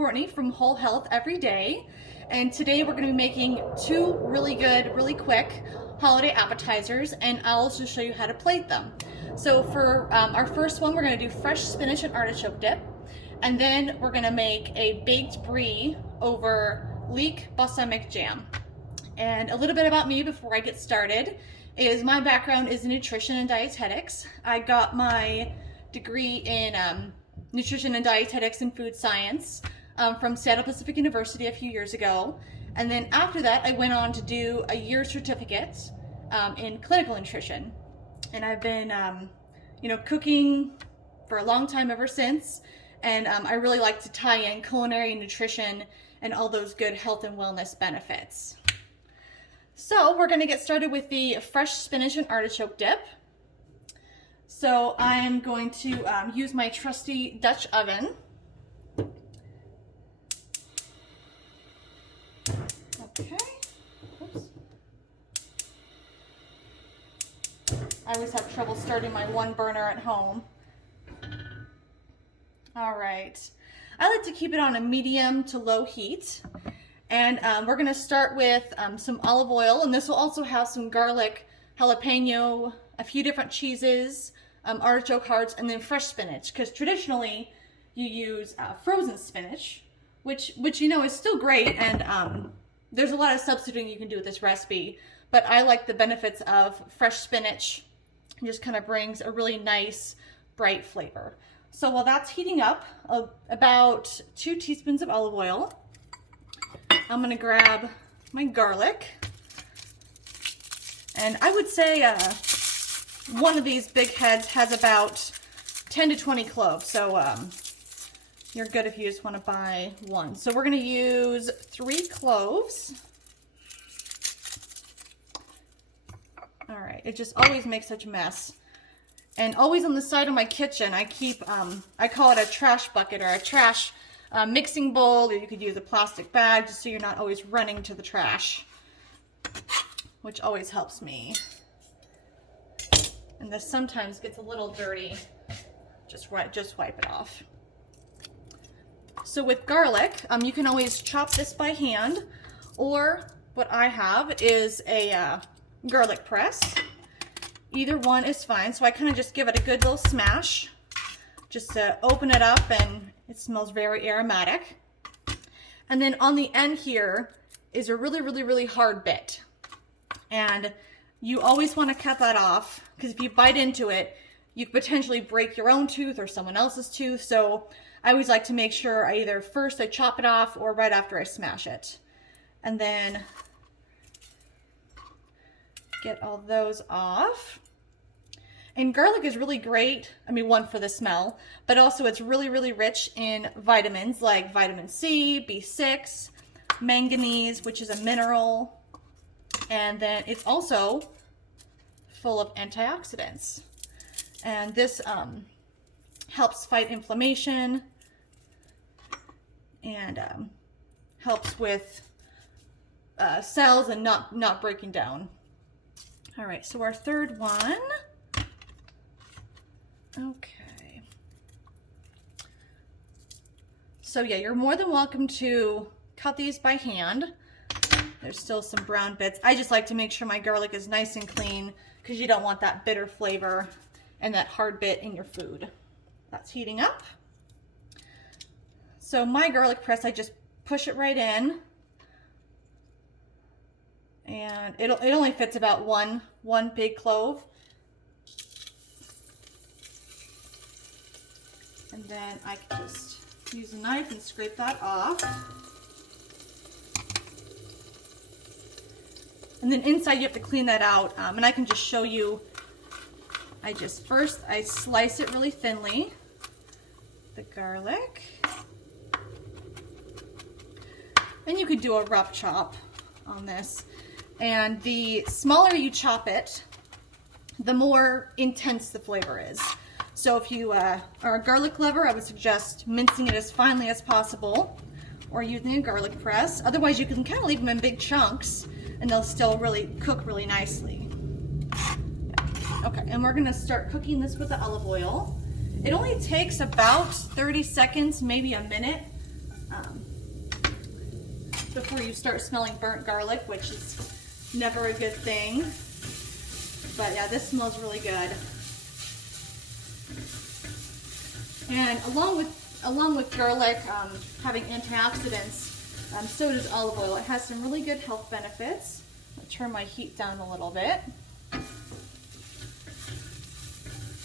Courtney from Whole Health Every Day, and today we're going to be making two really good, really quick holiday appetizers, and I'll also show you how to plate them. So for our first one, we're going to do fresh spinach and artichoke dip, and then we're going to make a baked brie over Leek Balsamic Jam. And a little bit about me before I get started is my background is in nutrition and dietetics. I got my degree in nutrition and dietetics and food science from Seattle Pacific University a few years ago. And then after that, I went on to do a year's certificate in clinical nutrition. And I've been, cooking for a long time ever since. And I really like to tie in culinary nutrition and all those good health and wellness benefits. So we're going to get started with the fresh spinach and artichoke dip. So I'm going to use my trusty Dutch oven. Okay. Oops. I always have trouble starting my one burner at home. All right. I like to keep it on a medium to low heat. And we're going to start with some olive oil, and this will also have some garlic, jalapeno, a few different cheeses, artichoke hearts, and then fresh spinach, because traditionally you use frozen spinach, which is still great, and there's a lot of substituting you can do with this recipe, but I like the benefits of fresh spinach. It just kind of brings a really nice, bright flavor. So while that's heating up, about 2 teaspoons of olive oil. I'm going to grab my garlic, and I would say one of these big heads has about 10 to 20 cloves, so you're good if you just want to buy one. So we're going to use 3 cloves. All right, it just always makes such a mess. And always on the side of my kitchen, I keep, I call it a trash bucket or a trash mixing bowl, or you could use a plastic bag just so you're not always running to the trash, which always helps me. And this sometimes gets a little dirty. Just wipe it off. So with garlic, you can always chop this by hand, or what I have is a garlic press. Either one is fine. So I kind of just give it a good little smash, just to open it up, and it smells very aromatic. And then on the end here is a really, really, really hard bit. And you always want to cut that off, because if you bite into it, you could potentially break your own tooth or someone else's tooth. So I always like to make sure I either first I chop it off or right after I smash it. And then get all those off. And garlic is really great, one, for the smell, but also it's really, really rich in vitamins like vitamin C, B6, manganese, which is a mineral, and then it's also full of antioxidants. And this helps fight inflammation and helps with cells and not breaking down. All right, so our third one. Okay. So yeah, you're more than welcome to cut these by hand. There's still some brown bits. I just like to make sure my garlic is nice and clean, because you don't want that bitter flavor and that hard bit in your food. That's heating up. So my garlic press, I just push it right in, and it only fits about one big clove. And then I can just use a knife and scrape that off. And then inside you have to clean that out. And I can just show you, first I slice it really thinly, the garlic. And you could do a rough chop on this. And the smaller you chop it, the more intense the flavor is. So if you are a garlic lover, I would suggest mincing it as finely as possible, or using a garlic press. Otherwise, you can kind of leave them in big chunks, and they'll still really cook really nicely. Okay, and we're gonna start cooking this with the olive oil. It only takes about 30 seconds, maybe a minute, before you start smelling burnt garlic, which is never a good thing. But yeah, this smells really good. And along with garlic having antioxidants, so does olive oil. It has some really good health benefits. I'll turn my heat down a little bit.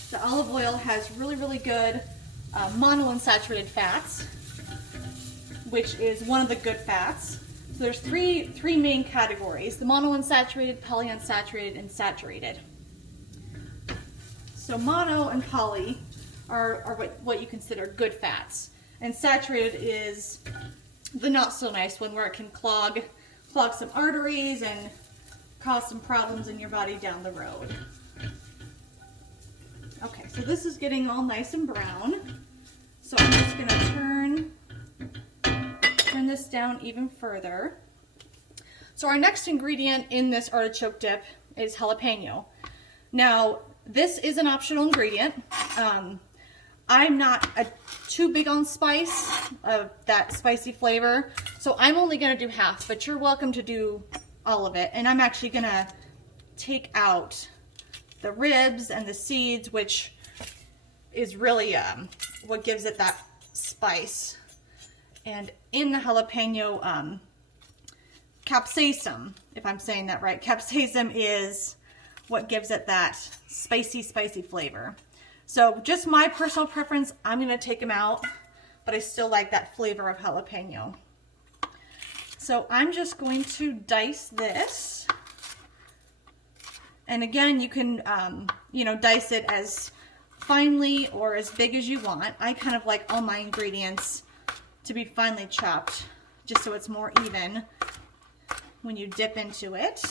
The olive oil has really, really good monounsaturated fats, which is one of the good fats. So there's three main categories: the monounsaturated, polyunsaturated, and saturated. So mono and poly are what you consider good fats, and saturated is the not so nice one, where it can clog some arteries and cause some problems in your body down the road. Okay, so this is getting all nice and brown. So I'm just gonna turn this down even further. So our next ingredient in this artichoke dip is jalapeno. Now, this is an optional ingredient. I'm not too big on spice, that spicy flavor, so I'm only gonna do half, but you're welcome to do all of it. And I'm actually gonna take out the ribs and the seeds, which is really what gives it that spice. And in the jalapeno, capsaicin, if I'm saying that right, capsaicin is what gives it that spicy flavor. So just my personal preference, I'm gonna take them out, but I still like that flavor of jalapeno. So I'm just going to dice this. And again, you can, dice it as finely or as big as you want. I kind of like all my ingredients to be finely chopped, just so it's more even when you dip into it.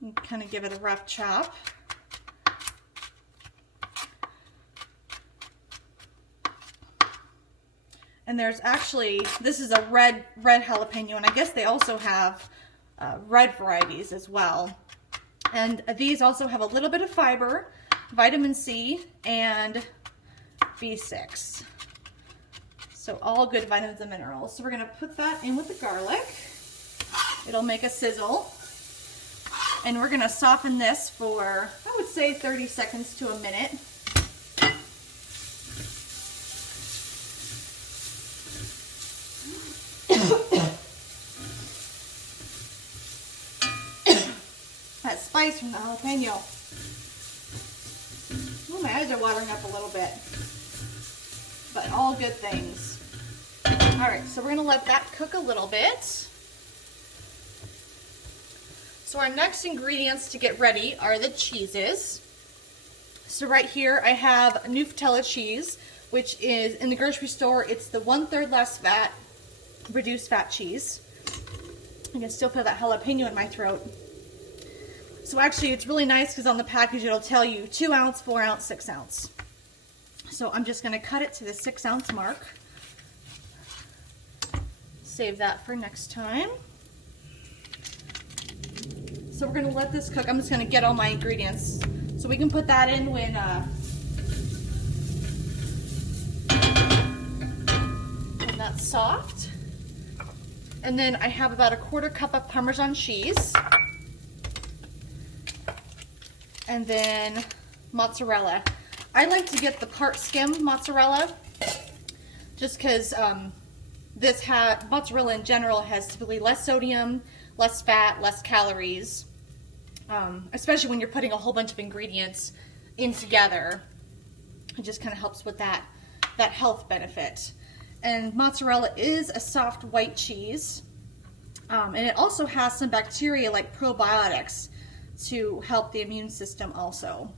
And kind of give it a rough chop. And there's actually, this is a red jalapeno, and I guess they also have red varieties as well. And these also have a little bit of fiber, vitamin C, and B6. So all good vitamins and minerals. So we're gonna put that in with the garlic. It'll make a sizzle. And we're gonna soften this for, I would say, 30 seconds to a minute. That spice from the jalapeno. Oh, my eyes are watering up a little bit. But all good things. All right, so we're gonna let that cook a little bit. So our next ingredients to get ready are the cheeses. So right here I have Nuftella cheese, which is in the grocery store. It's the 1/3 less fat, reduced fat cheese. I can still feel that jalapeno in my throat. So actually it's really nice because on the package it'll tell you 2 ounce, 4 ounce, 6 ounce. So I'm just gonna cut it to the 6 ounce mark. Save that for next time. So we're gonna let this cook. I'm just gonna get all my ingredients so we can put that in when that's soft. And then I have about a 1/4 cup of Parmesan cheese. And then mozzarella. I like to get the part skim mozzarella just because mozzarella in general has typically less sodium, less fat, less calories, especially when you're putting a whole bunch of ingredients in together. It just kind of helps with that health benefit. And mozzarella is a soft white cheese, and it also has some bacteria like probiotics to help the immune system also.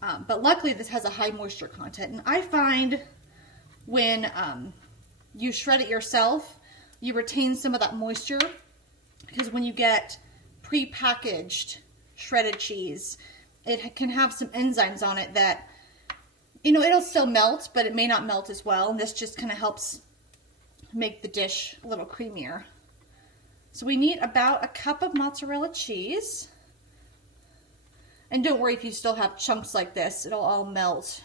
But luckily this has a high moisture content, and I find when you shred it yourself, you retain some of that moisture, because when you get pre-packaged shredded cheese, it can have some enzymes on it that, it'll still melt, but it may not melt as well, and this just kind of helps make the dish a little creamier. So we need about a cup of mozzarella cheese. And don't worry if you still have chunks like this, it'll all melt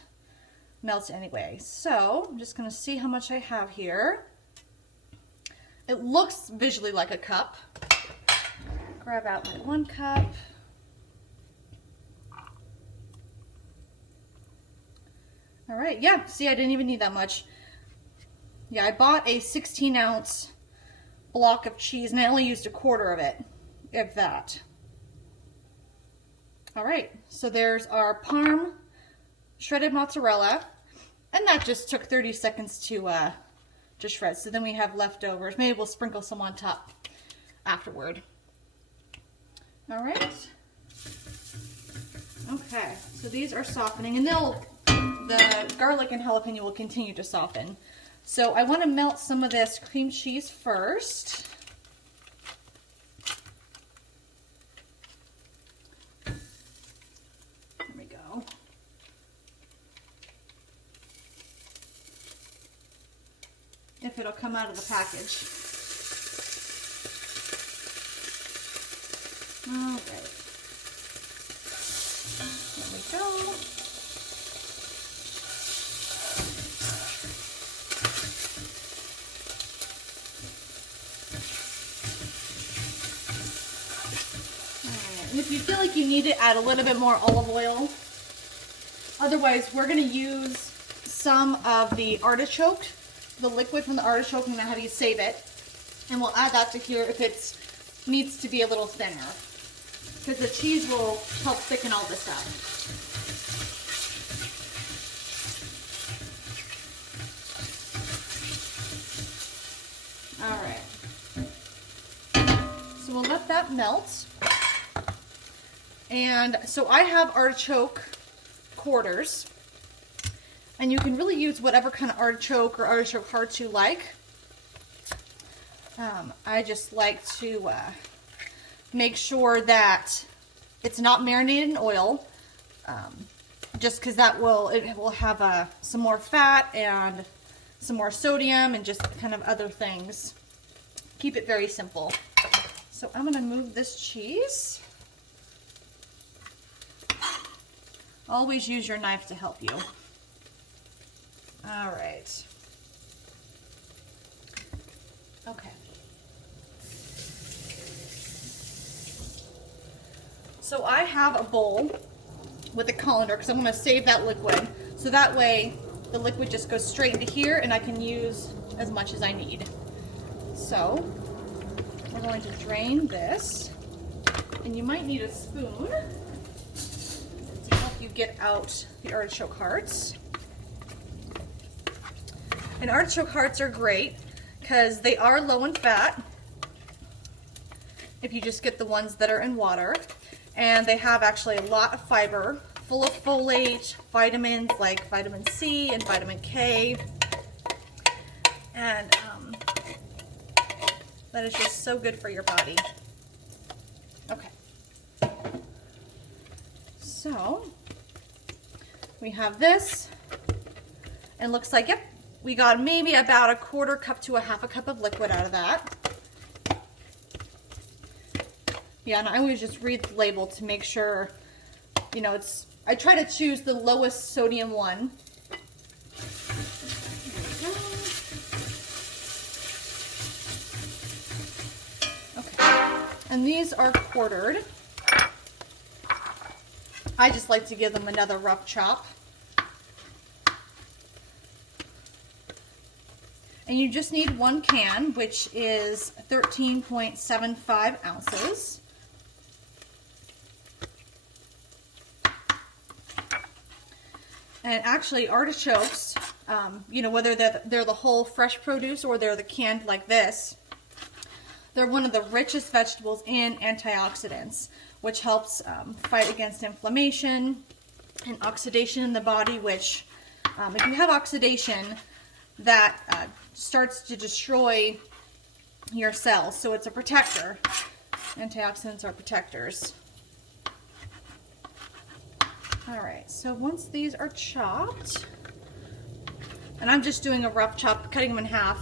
melts anyway. So I'm just gonna see how much I have here. It looks visually like a cup. Grab out my 1 cup. All right, yeah, see, I didn't even need that much. Yeah, I bought a 16-ounce block of cheese and I only used 1/4 of it, if that. All right, so there's our Parm shredded mozzarella, and that just took 30 seconds to shred. So then we have leftovers. Maybe we'll sprinkle some on top afterward. All right. Okay, so these are softening, and the garlic and jalapeno will continue to soften. So I want to melt some of this cream cheese first. There we go. If it'll come out of the package. All right. There we go. And if you feel like you need to add a little bit more olive oil, otherwise we're going to use some of the artichoke, the liquid from the artichoke, and how do you save it, and we'll add that to here if it needs to be a little thinner, because the cheese will help thicken all this up. All right, so we'll let that melt. And so I have artichoke quarters, and you can really use whatever kind of artichoke or artichoke hearts you like. I just like to make sure that it's not marinated in oil, just because it will have some more fat and some more sodium and just kind of other things. Keep it very simple. So I'm going to move this cheese. Always use your knife to help you. All right. Okay. So I have a bowl with a colander because I'm going to save that liquid. So that way the liquid just goes straight into here and I can use as much as I need. So we're going to drain this, and you might need a spoon to help you get out the artichoke hearts. And artichoke hearts are great because they are low in fat if you just get the ones that are in water, and they have actually a lot of fiber, full of folate, vitamins like vitamin C and vitamin K, and that is just so good for your body. Okay, so we have this, and looks like, yep, we got maybe about 1/4 cup to 1/2 cup of liquid out of that. Yeah, and I always just read the label to make sure, you know, I try to choose the lowest sodium one. Okay, and these are quartered. I just like to give them another rough chop. And you just need 1 can, which is 13.75 ounces. And actually artichokes, you know, whether they're the whole fresh produce or they're the canned like this, they're one of the richest vegetables in antioxidants, which helps fight against inflammation and oxidation in the body, which if you have oxidation, that starts to destroy your cells. So it's a protector. Antioxidants are protectors. All right, so once these are chopped, and I'm just doing a rough chop, cutting them in half,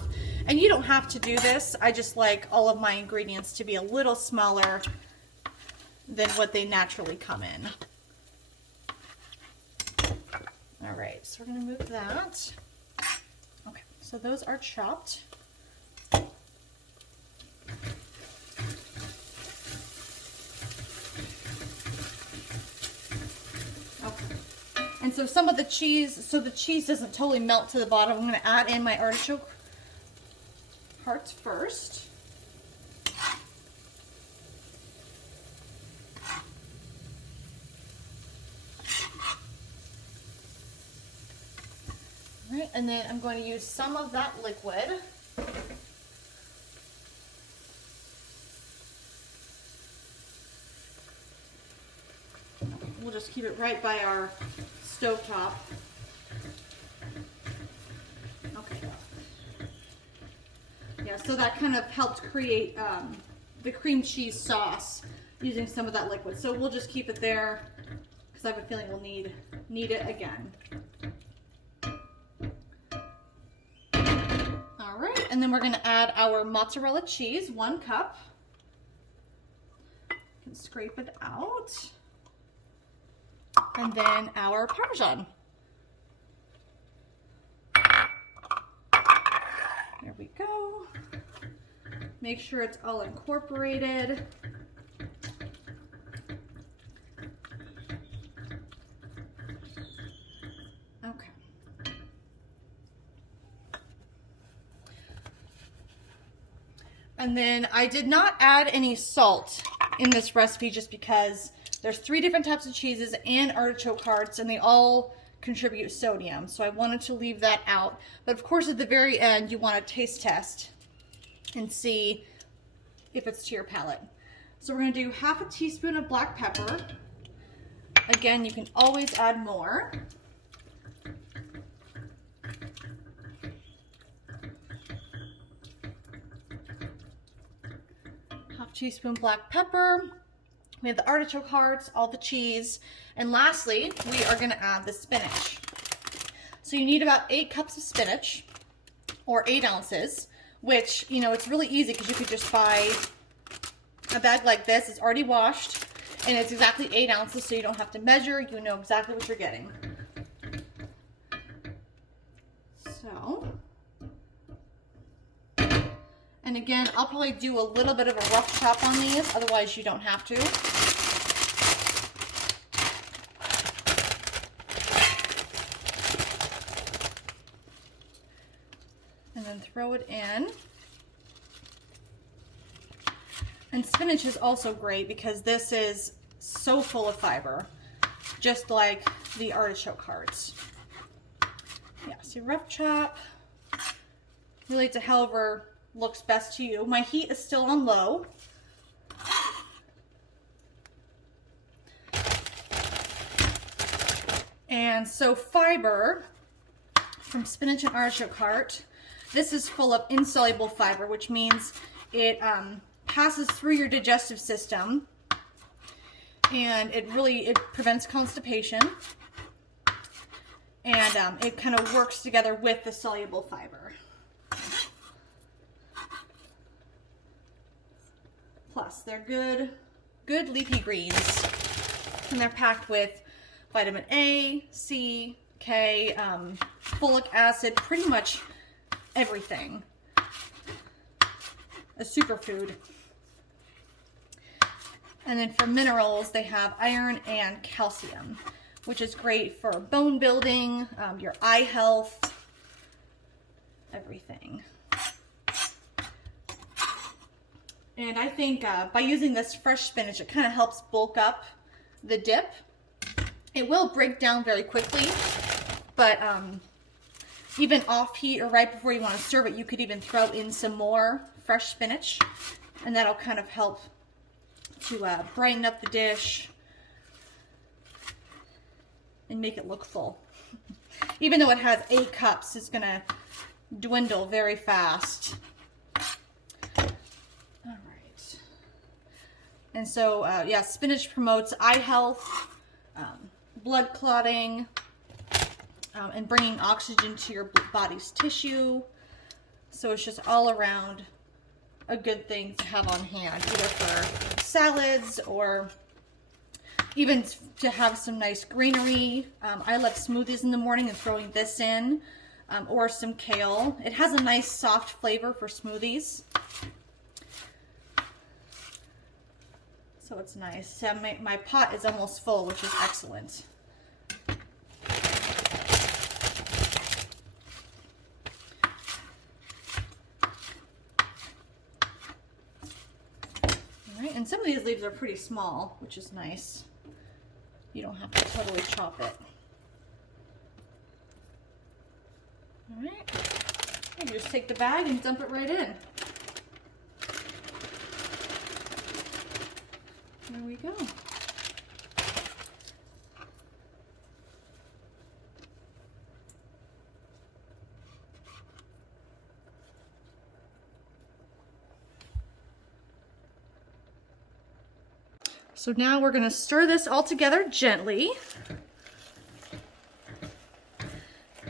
and you don't have to do this. I just like all of my ingredients to be a little smaller than what they naturally come in. All right, so we're gonna move that. Okay, so those are chopped. Okay. And so some of the cheese, so the cheese doesn't totally melt to the bottom, I'm gonna add in my artichoke hearts first. All right, and then I'm going to use some of that liquid. We'll just keep it right by our stovetop. Okay. Yeah, so that kind of helped create the cream cheese sauce using some of that liquid. So we'll just keep it there because I have a feeling we'll need it again. All right, and then we're going to add our mozzarella cheese, 1 cup. You can scrape it out. And then our Parmesan. There we go. Make sure it's all incorporated. Okay. And then I did not add any salt in this recipe just because there's 3 different types of cheeses and artichoke hearts, and they all contribute sodium. So I wanted to leave that out. But of course, at the very end, you want to taste test and see if it's to your palate. So we're going to do 1/2 teaspoon of black pepper. Again, you can always add more. Half teaspoon black pepper. We have the artichoke hearts, all the cheese, and lastly, we are going to add the spinach. So you need about 8 cups of spinach, or 8 ounces, which, you know, it's really easy because you could just buy a bag like this. It's already washed, and it's exactly 8 ounces, so you don't have to measure. You know exactly what you're getting. So, and again, I'll probably do a little bit of a rough chop on these, otherwise you don't have to. And then throw it in. And spinach is also great because this is so full of fiber, just like the artichoke hearts. Yeah, so rough chop. Relate to however looks best to you. My heat is still on low. And so fiber from spinach and artichoke heart, this is full of insoluble fiber, which means it passes through your digestive system, and it prevents constipation, and it kind of works together with the soluble fiber. Plus, they're good leafy greens, and they're packed with vitamin A, C, K, folic acid, pretty much everything. A superfood. And then for minerals, they have iron and calcium, which is great for bone building, your eye health, everything. And I think by using this fresh spinach, it kind of helps bulk up the dip. It will break down very quickly, but even off heat or right before you want to serve it, you could even throw in some more fresh spinach, and that'll kind of help to brighten up the dish and make it look full. Even though it has 8 cups, it's going to dwindle very fast. All right. And so, yeah, spinach promotes eye health, blood clotting, and bringing oxygen to your body's tissue. So it's just all around a good thing to have on hand, either for salads or even to have some nice greenery. I love smoothies in the morning and throwing this in, or some kale. It has a nice soft flavor for smoothies. So it's nice. My pot is almost full, which is excellent. Alright, and some of these leaves are pretty small, which is nice. You don't have to totally chop it. Alright, you just take the bag and dump it right in. There we go. So now we're going to stir this all together gently.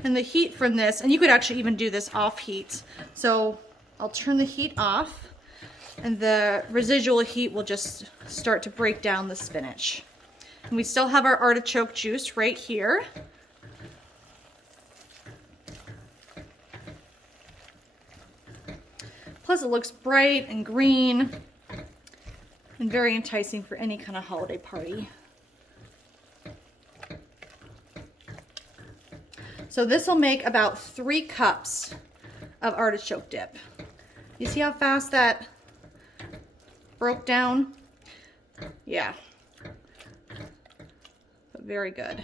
And the heat from this, and you could actually even do this off heat. So I'll turn the heat off, and the residual heat will just start to break down the spinach. And we still have our artichoke juice right here. Plus it looks bright and green and very enticing for any kind of holiday party. So this will make about 3 cups of artichoke dip. You see how fast that broke down? Yeah. But very good.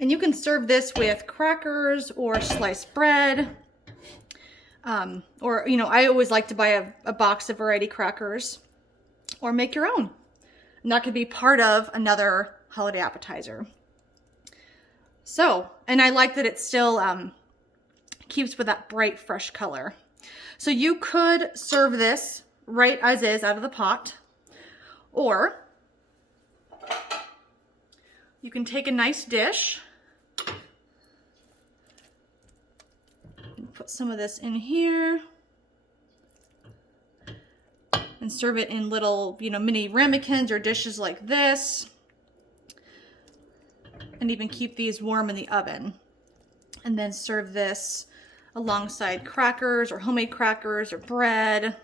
And you can serve this with crackers or sliced bread. Or, you know, I always like to buy a box of variety crackers or make your own. And that could be part of another holiday appetizer. So, and I like that it still keeps with that bright, fresh color. So you could serve this right as is out of the pot, or you can take a nice dish and put some of this in here and serve it in little, you know, mini ramekins or dishes like this. And even keep these warm in the oven. And then serve this alongside crackers or homemade crackers or bread.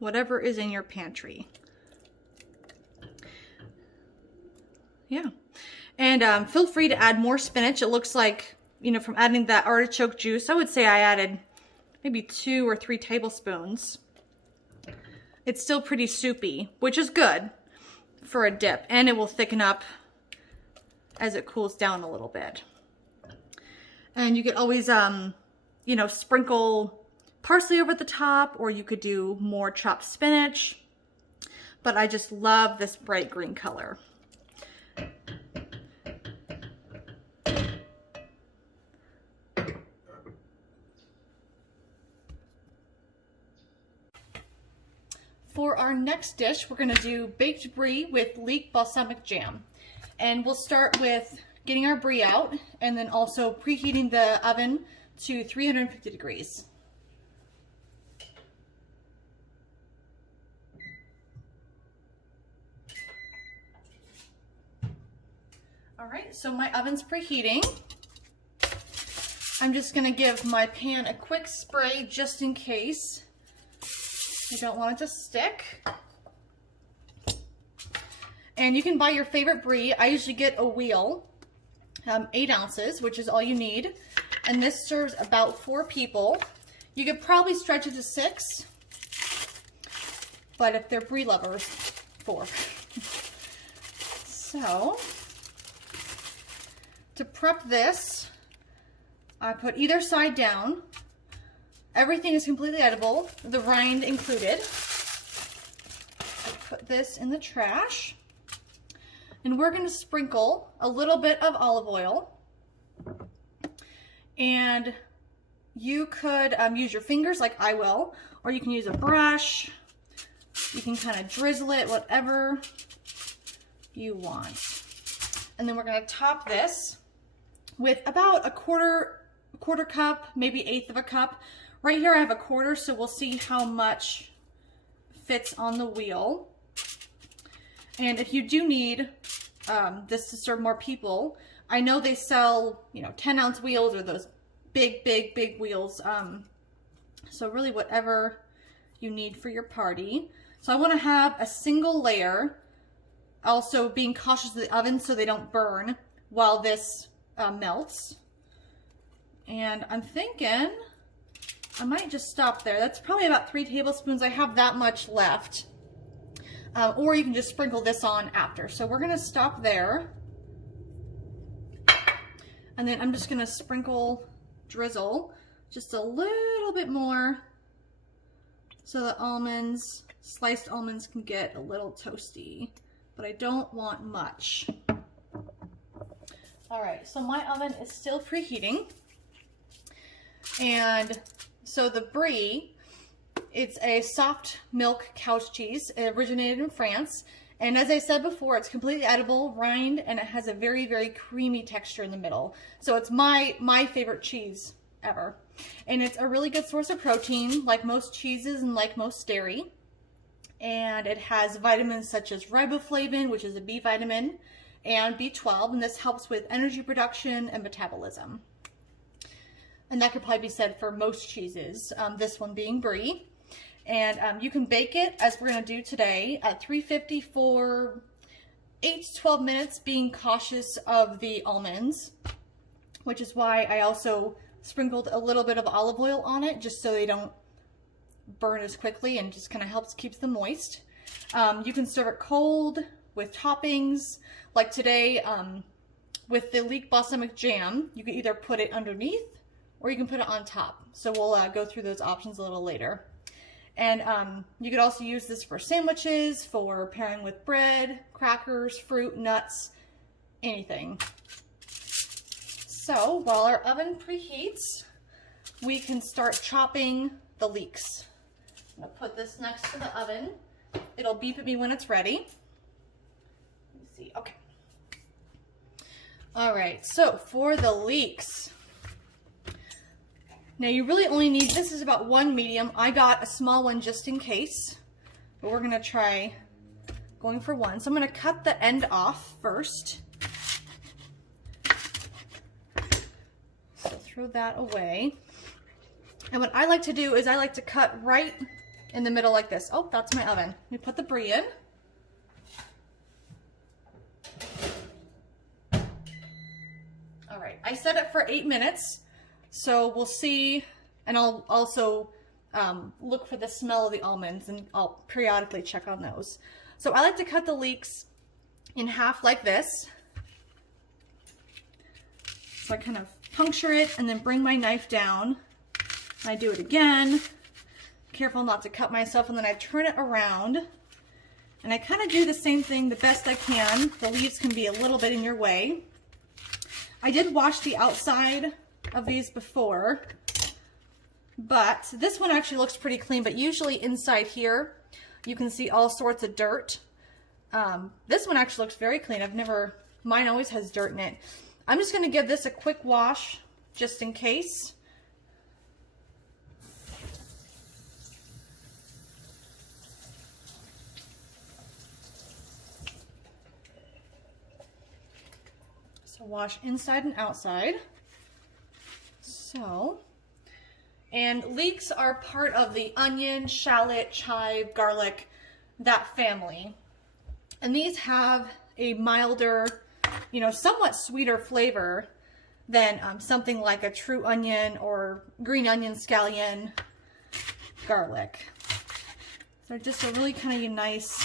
Whatever is in your pantry. Yeah. And feel free to add more spinach. It looks like, you know, from adding that artichoke juice, I would say I added maybe 2 or 3 tablespoons. It's still pretty soupy, which is good for a dip, and it will thicken up as it cools down a little bit. And you could always, you know, sprinkle parsley over the top, or you could do more chopped spinach. But I just love this bright green color. For our next dish, we're gonna do baked brie with Leek Balsamic Jam. And we'll start with getting our brie out and then also preheating the oven to 350 degrees. All right, so my oven's preheating. I'm just gonna give my pan a quick spray just in case. You don't want it to stick. And you can buy your favorite brie. I usually get a wheel, 8 ounces, which is all you need. And this serves about 4 people. You could probably stretch it to 6, but if they're brie lovers, 4. So, to prep this, I put either side down. Everything is completely edible, the rind included. I put this in the trash. And we're going to sprinkle a little bit of olive oil. And you could use your fingers like I will, or you can use a brush. You can kind of drizzle it, whatever you want. And then we're going to top this with about a quarter cup, maybe 1/8 of a cup. Right here I have a quarter, so we'll see how much fits on the wheel. And if you do need this to serve more people, I know they sell, you know, 10-ounce wheels or those big wheels. So really whatever you need for your party. So I want to have a single layer, also being cautious of the oven so they don't burn while this melts. And I'm thinking I might just stop there. That's probably about 3 tablespoons. I have that much left. Or you can just sprinkle this on after. So we're gonna stop there. And then I'm just gonna drizzle just a little bit more so the almonds, sliced almonds, can get a little toasty, but I don't want much. All right, so my oven is still preheating. And so the Brie, it's a soft milk couch cheese. It originated in France. And as I said before, it's completely edible, rind, and it has a very creamy texture in the middle. So it's my favorite cheese ever. And it's a really good source of protein, like most cheeses and like most dairy. And it has vitamins such as riboflavin, which is a B vitamin, and B12, and this helps with energy production and metabolism. And that could probably be said for most cheeses, this one being Brie. And you can bake it, as we're going to do today, at 350 for 8 to 12 minutes, being cautious of the almonds, which is why I also sprinkled a little bit of olive oil on it, just so they don't burn as quickly, and just kind of keeps them moist. You can serve it cold with toppings, like today with the Leek Balsamic Jam. You can either put it underneath or you can put it on top. So we'll go through those options a little later. And you could also use this for sandwiches, for pairing with bread, crackers, fruit, nuts, anything. So while our oven preheats, we can start chopping the leeks. I'm gonna put this next to the oven. It'll beep at me when it's ready. Let me see, okay. All right, so for the leeks, now you really only need, this is about 1 medium. I got a small one just in case, but we're gonna try going for 1. So I'm gonna cut the end off first. So throw that away. And what I like to do is I like to cut right in the middle like this. Oh, that's my oven. Let me put the Brie in. All right, I set it for 8 minutes. So we'll see, and I'll also look for the smell of the almonds, and I'll periodically check on those. So I like to cut the leeks in half like this. So I kind of puncture it and then bring my knife down. I do it again. Careful not to cut myself, and then I turn it around. And I kind of do the same thing the best I can. The leaves can be a little bit in your way. I did wash the outside of these before, but this one actually looks pretty clean, but usually inside here you can see all sorts of dirt. This one actually looks very clean. Mine always has dirt in it. I'm just going to give this a quick wash just in case. So wash inside and outside. So, and leeks are part of the onion, shallot, chive, garlic, that family. And these have a milder, you know, somewhat sweeter flavor than something like a true onion or green onion, scallion, garlic. They're just a really kind of nice,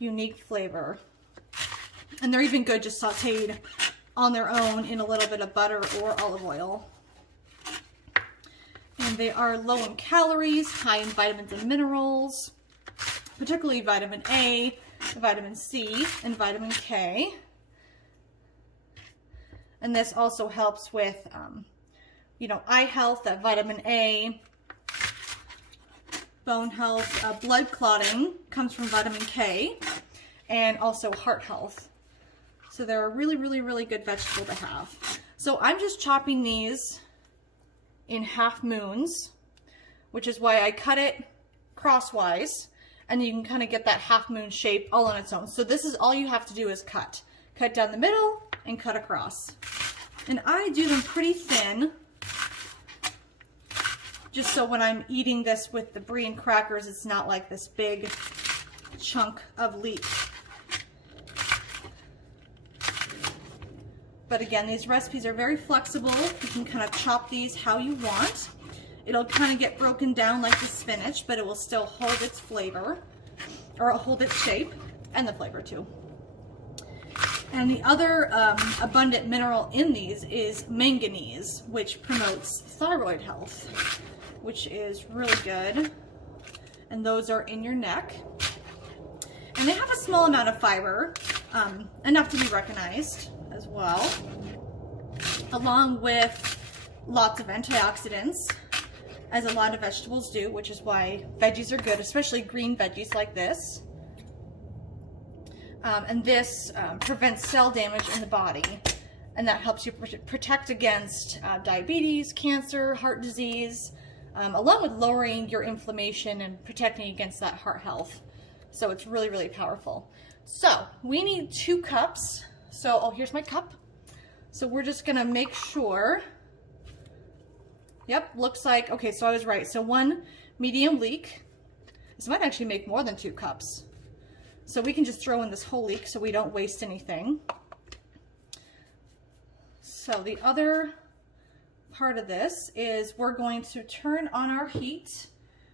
unique flavor. And they're even good just sauteed on their own in a little bit of butter or olive oil. And they are low in calories, high in vitamins and minerals, particularly vitamin A, vitamin C, and vitamin K. And this also helps with, you know, eye health, that vitamin A, bone health, blood clotting comes from vitamin K, and also heart health. So they're a really good vegetable to have. So I'm just chopping these in half moons, which is why I cut it crosswise. and you can kind of get that half moon shape all on its own. So this is all you have to do is cut. Cut down the middle and cut across. And I do them pretty thin, just so when I'm eating this with the Brie and crackers, it's not like this big chunk of leek. But again, these recipes are very flexible. You can kind of chop these how you want. It'll kind of get broken down like the spinach, but it will still hold its flavor, or hold its shape, and the flavor too. And the other abundant mineral in these is manganese, which promotes thyroid health, which is really good. And those are in your neck. And they have a small amount of fiber, enough to be recognized as well, along with lots of antioxidants, as a lot of vegetables do, which is why veggies are good, especially green veggies like this. And this prevents cell damage in the body, and that helps you protect against diabetes, cancer, heart disease, along with lowering your inflammation and protecting against that heart health. So it's really, really powerful. So we need 2 cups. So, oh, here's my cup. So we're just gonna make sure, yep, looks like, okay, so I was right. So 1 medium leek. This might actually make more than 2 cups. So we can just throw in this whole leek so we don't waste anything. So the other part of this is we're going to turn on our heat.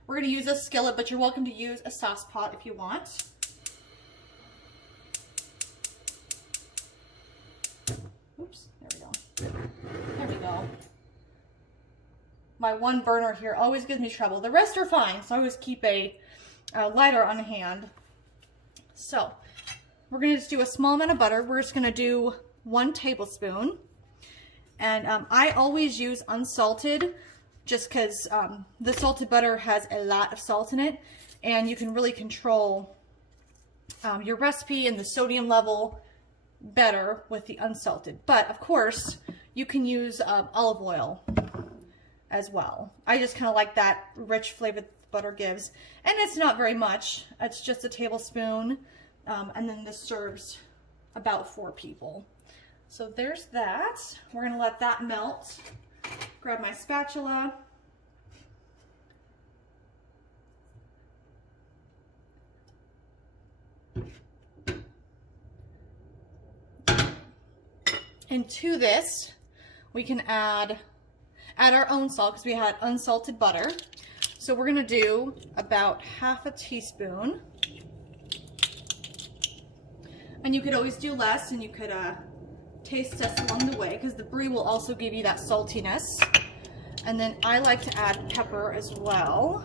We're gonna use a skillet, but you're welcome to use a sauce pot if you want. Oops, there we go. There we go. My one burner here always gives me trouble. The rest are fine, so I always keep a lighter on hand. So we're going to just do a small amount of butter. We're just going to do 1 tablespoon. And I always use unsalted, just because the salted butter has a lot of salt in it, and you can really control your recipe and the sodium level better with the unsalted. But of course, you can use olive oil as well. I just kind of like that rich flavor that butter gives, and it's not very much. It's just a tablespoon, and then this serves about 4 people. So there's that. We're gonna let that melt. Grab my spatula. And to this, we can add our own salt, because we had unsalted butter. So we're gonna do about ½ a teaspoon. And you could always do less, and you could taste test along the way, because the Brie will also give you that saltiness. And then I like to add pepper as well.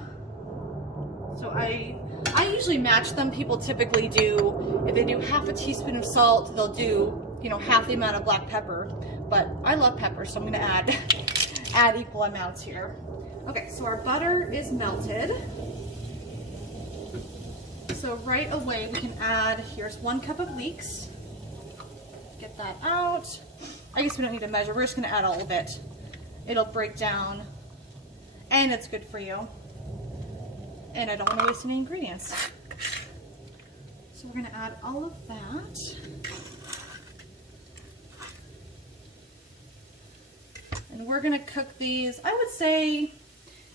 So I usually match them. People typically do, if they do ½ a teaspoon of salt, they'll do, you know, half the amount of black pepper. But I love pepper, so I'm gonna add equal amounts here. Okay, so our butter is melted. So right away we can add, here's 1 cup of leeks. Get that out. I guess we don't need to measure, we're just gonna add all of it. It'll break down, and it's good for you. And I don't want to waste any ingredients. So we're gonna add all of that. And we're gonna cook these, I would say,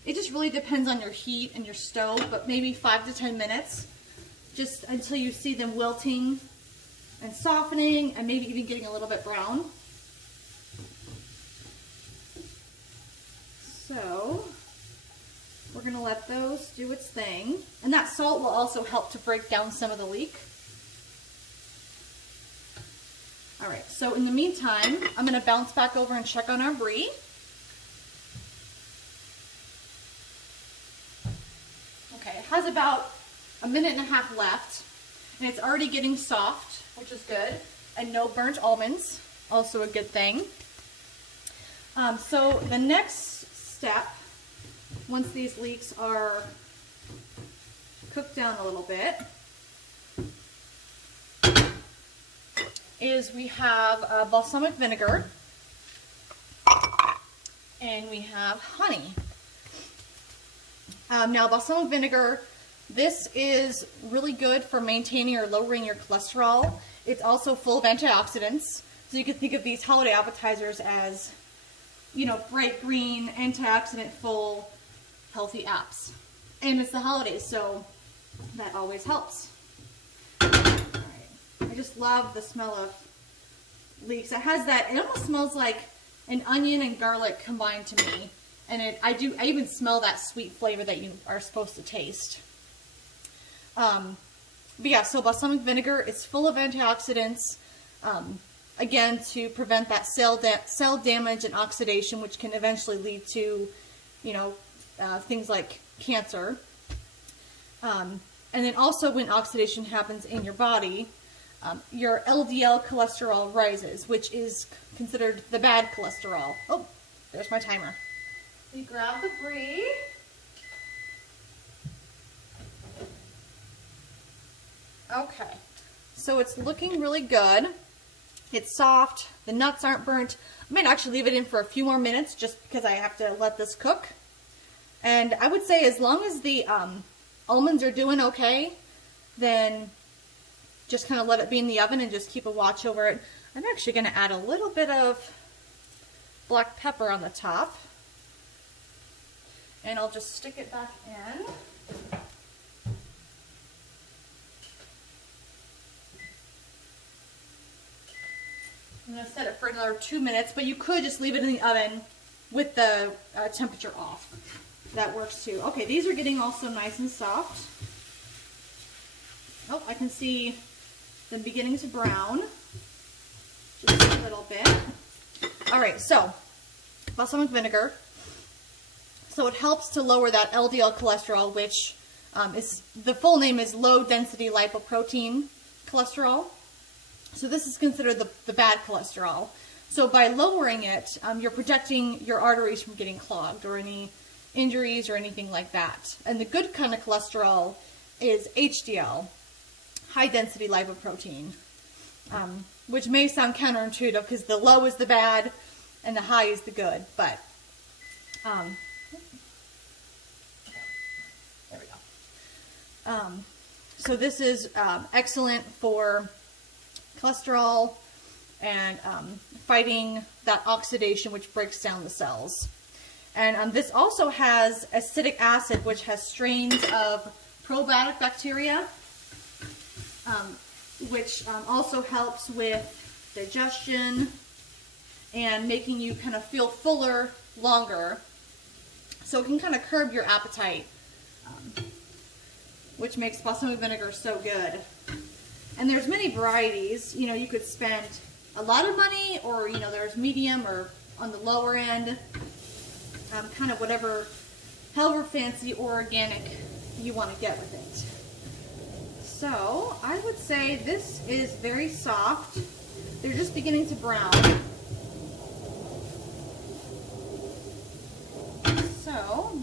it just really depends on your heat and your stove, but maybe 5 to 10 minutes, just until you see them wilting and softening, and maybe even getting a little bit brown. So we're gonna let those do its thing. And that salt will also help to break down some of the leek. All right, so in the meantime, I'm gonna bounce back over and check on our Brie. Okay, it has about 1.5 minutes left, and it's already getting soft, which is good, and no burnt almonds, also a good thing. So the next step, once these leeks are cooked down a little bit, is we have balsamic vinegar, and we have honey. Now balsamic vinegar, This is really good for maintaining or lowering your cholesterol. It's also full of antioxidants. So you can think of these holiday appetizers as, you know, bright green, antioxidant full, healthy apps. And it's the holidays, so that always helps. All right. I just love the smell of leeks. It has that, it almost smells like an onion and garlic combined to me. And I even smell that sweet flavor that you are supposed to taste. But yeah, so balsamic vinegar is full of antioxidants, again, to prevent that cell damage and oxidation, which can eventually lead to, you know, things like cancer. And then also when oxidation happens in your body, your LDL cholesterol rises, which is considered the bad cholesterol. Oh, there's my timer. We grab the Brie. Okay, so it's looking really good. It's soft, the nuts aren't burnt. I might actually leave it in for a few more minutes just because I have to let this cook. And I would say as long as the almonds are doing okay, then just kind of let it be in the oven and just keep a watch over it. I'm actually going to add a little bit of black pepper on the top. And I'll just stick it back in. I'm going to set it for another 2 minutes, but you could just leave it in the oven with the temperature off. That works too. Okay, these are getting also nice and soft. Oh, I can see them beginning to brown. Just a little bit. All right, so balsamic vinegar. So it helps to lower that LDL cholesterol, which the full name is low density lipoprotein cholesterol. So this is considered the bad cholesterol. So by lowering it, you're protecting your arteries from getting clogged or any injuries or anything like that. And the good kind of cholesterol is HDL, high density lipoprotein, which may sound counterintuitive because the low is the bad and the high is the good. But there we go. So this is excellent for cholesterol and fighting that oxidation which breaks down the cells. And this also has acetic acid, which has strains of probiotic bacteria, which also helps with digestion and making you kind of feel fuller longer. So it can kind of curb your appetite, which makes balsamic vinegar so good. And there's many varieties. You know, you could spend a lot of money, or, you know, there's medium or on the lower end, kind of however fancy or organic you want to get with it. So I would say this is very soft. They're just beginning to brown. So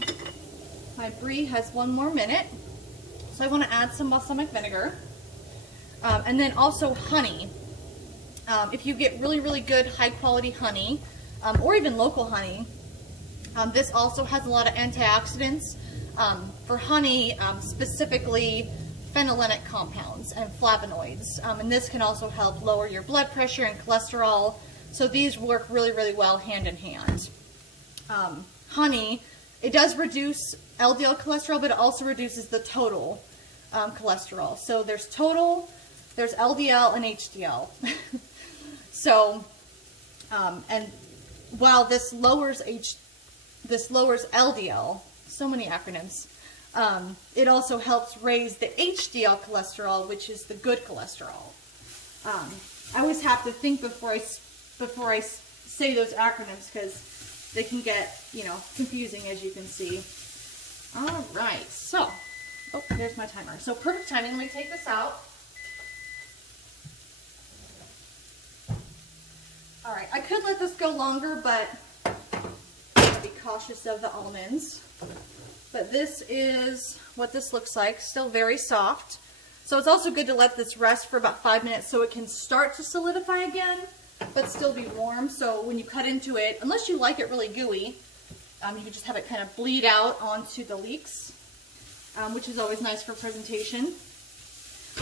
my Brie has 1 more minute. So I want to add some balsamic vinegar. And then also honey. If you get really, really good high quality honey, or even local honey, this also has a lot of antioxidants. For honey, specifically phenolenic compounds and flavonoids. And this can also help lower your blood pressure and cholesterol. So these work really, really well hand in hand. Honey, it does reduce LDL cholesterol, but it also reduces the total cholesterol. So there's total, there's LDL and HDL. So, and while this lowers LDL, so many acronyms, it also helps raise the HDL cholesterol, which is the good cholesterol. I always have to think before I say those acronyms because they can get, you know, confusing, as you can see. All right, so, oh, there's my timer. So perfect timing. Let me take this out. All right, I could let this go longer, but be cautious of the almonds. But this is what this looks like, still very soft. So it's also good to let this rest for about 5 minutes so it can start to solidify again, but still be warm. So when you cut into it, unless you like it really gooey, you can just have it kind of bleed out onto the leeks. which is always nice for presentation.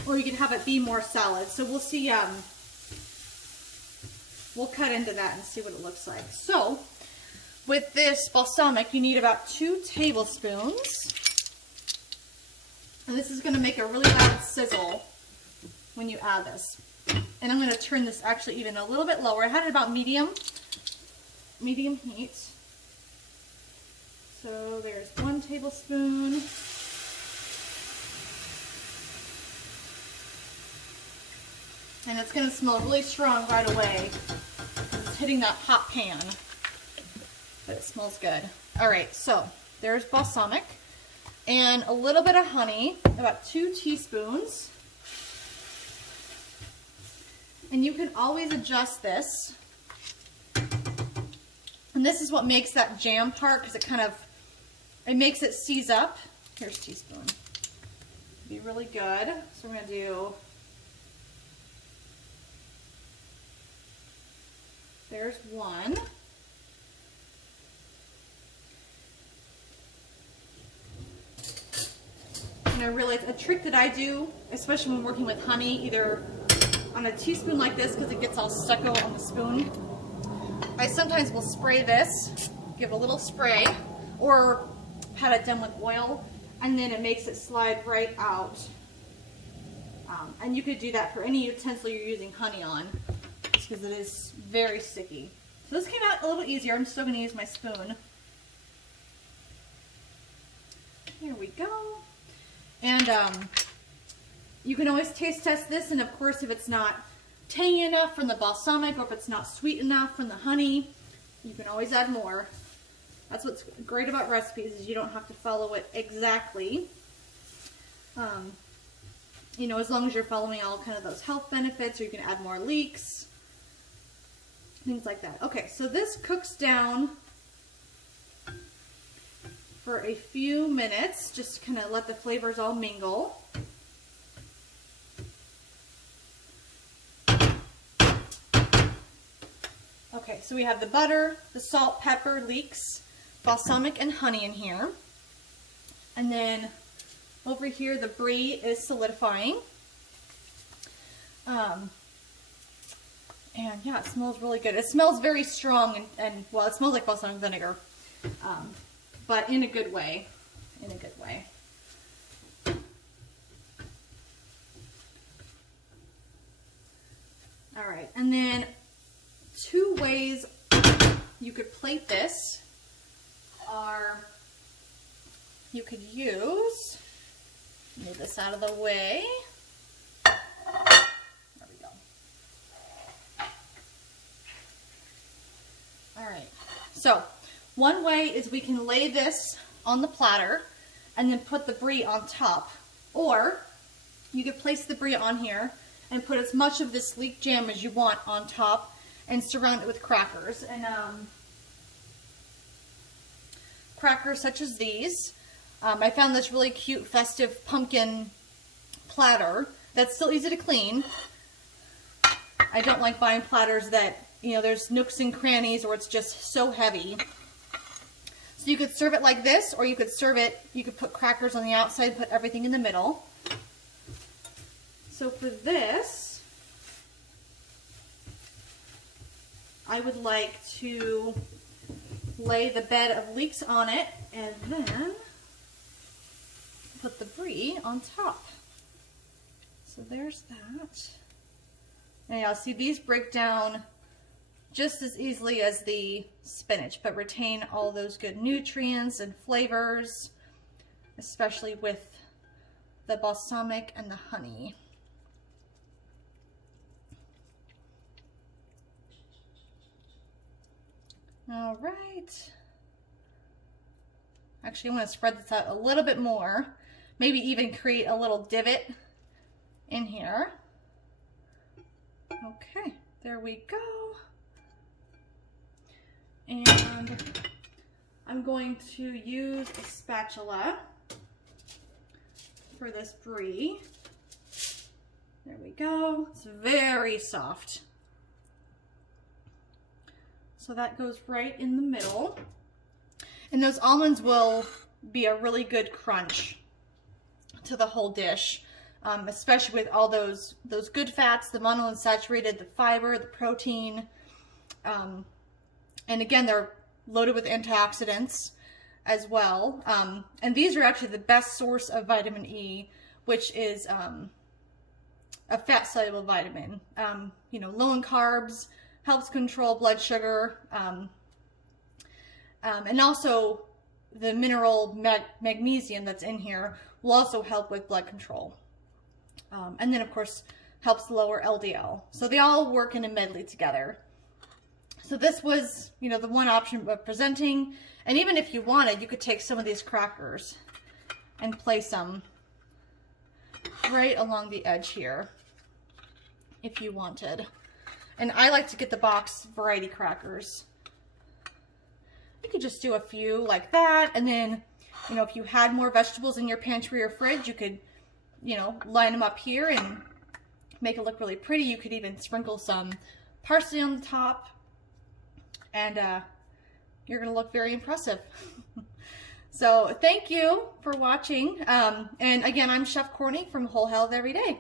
Or you can have it be more salad. So we'll see, we'll cut into that and see what it looks like. So with this balsamic, you need about 2 tablespoons. And this is going to make a really loud sizzle when you add this. And I'm going to turn this actually even a little bit lower. I had it about medium heat. So there's 1 tablespoon. And it's going to smell really strong right away. It's hitting that hot pan. But it smells good. Alright, so there's balsamic. And a little bit of honey, about 2 teaspoons. And you can always adjust this. And this is what makes that jam part, because it makes it seize up. Here's a teaspoon. Be really good. So we're going to do, there's 1. And I realize a trick that I do, especially when working with honey, either on a teaspoon like this, because it gets all stucco on the spoon, I sometimes will spray this, give a little spray, or pat it down with oil, and then it makes it slide right out. And you could do that for any utensil you're using honey on, because it is very sticky. So this came out a little easier. I'm still going to use my spoon. Here we go. And you can always taste test this, and of course if it's not tangy enough from the balsamic, or if it's not sweet enough from the honey, you can always add more. That's what's great about recipes, is you don't have to follow it exactly. You know, as long as you're following all kind of those health benefits, or you can add more leeks, things like that. Okay, so this cooks down for a few minutes, just to kind of let the flavors all mingle. Okay, so we have the butter, the salt, pepper, leeks, balsamic, and honey in here. And then over here, the brie is solidifying. And yeah, it smells really good. It smells very strong, and well, it smells like balsamic vinegar. But in a good way, in a good way. All right, and then 2 ways you could plate this are, you could use, move this out of the way. There we go. All right, so one way is we can lay this on the platter and then put the brie on top. Or you could place the brie on here and put as much of this leek jam as you want on top and surround it with crackers. And crackers such as these. I found this really cute festive pumpkin platter that's still easy to clean. I don't like buying platters that, you know, there's nooks and crannies, or it's just so heavy. So you could serve it like this, or you could serve it, you could put crackers on the outside, put everything in the middle. So for this, I would like to lay the bed of leeks on it, and then put the brie on top. So there's that. And you'll see these break down just as easily as the spinach, but retain all those good nutrients and flavors, especially with the balsamic and the honey. All right. Actually, I want to spread this out a little bit more. Maybe even create a little divot in here. Okay, there we go. And I'm going to use a spatula for this brie. There we go. It's very soft. So that goes right in the middle. And those almonds will be a really good crunch to the whole dish, especially with all those good fats, the monounsaturated, the fiber, the protein. And again, they're loaded with antioxidants as well. And these are actually the best source of vitamin E, which is a fat soluble vitamin. You know, low in carbs, helps control blood sugar, and also the mineral magnesium that's in here will also help with blood control. And then of course helps lower LDL. So they all work in a medley together. So this was, you know, the one option of presenting. And even if you wanted, you could take some of these crackers and place them right along the edge here if you wanted. And I like to get the box variety crackers. You could just do a few like that, and then, you know, if you had more vegetables in your pantry or fridge, you could, you know, line them up here and make it look really pretty. You could even sprinkle some parsley on the top, and you're gonna look very impressive. So thank you for watching. And again, I'm Chef Courtney from Whole Health Every Day.